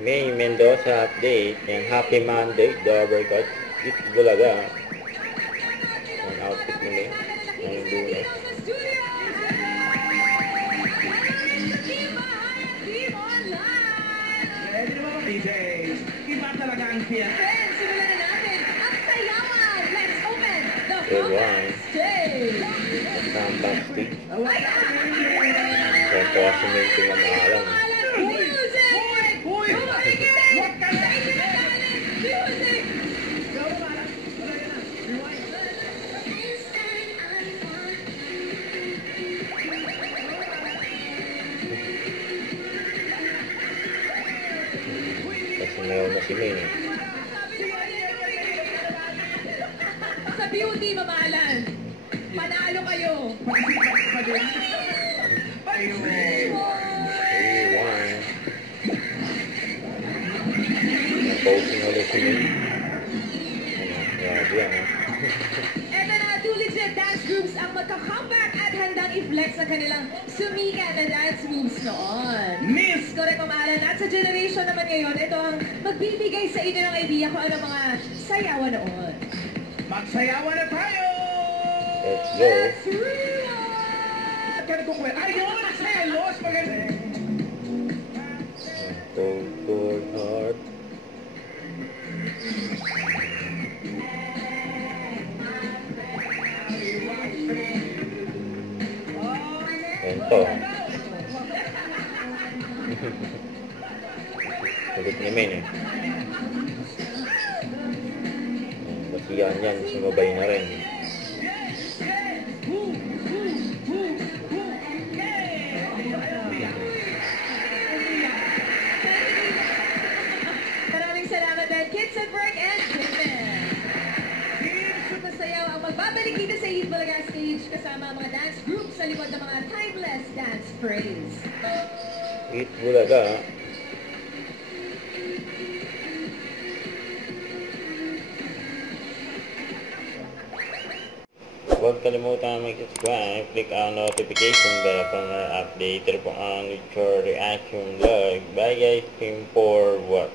May Mendoza update. Yung Happy Monday, Dover Cut. It Bulaga. Ang outfit nila. Ang Lunes. Ready na ba mga DJs? Iba talaga ang fiesta. Friends, simulan na natin ang sayawan. Let's open the Good one. comeback stage. Comeback stage. Music! Kaya po kasi may pinamahalang. Hoy! Huwag ka na! Music! Kasi meron na si May. Sa beauty, mamahalan. Panalo kayo. Ayun. 3-1. Posing ulit si May. Grabe yan, ha? Eto na, two legit dance groups ang magka-comeback at handang i-flex ang kanilang sumikat na dance moves noon. Miss! Correct, mamahalan. At sa generation naman ngayon, ito ang magbibigay sa inyo ng idea kung ano mga sayawan noon. Magsayawan na tayo! Let's go. At ka nagkukwet. Ayun! Selos! Maganda! Cold heart. Ito. Kulit ni May, eh. Basihan yan, sumabay na rin. Maraming salamat din, Kids at Work and Women. Super sayaw ang magbabalik dito sa Eat Bulaga stage kasama ang mga dance groups sa likod ng mga timeless dance praise. Eat Bulaga. Huwag kalimutan mag-subscribe, click ang notification bell para update po ang your reaction vlog. Bye guys, team for work.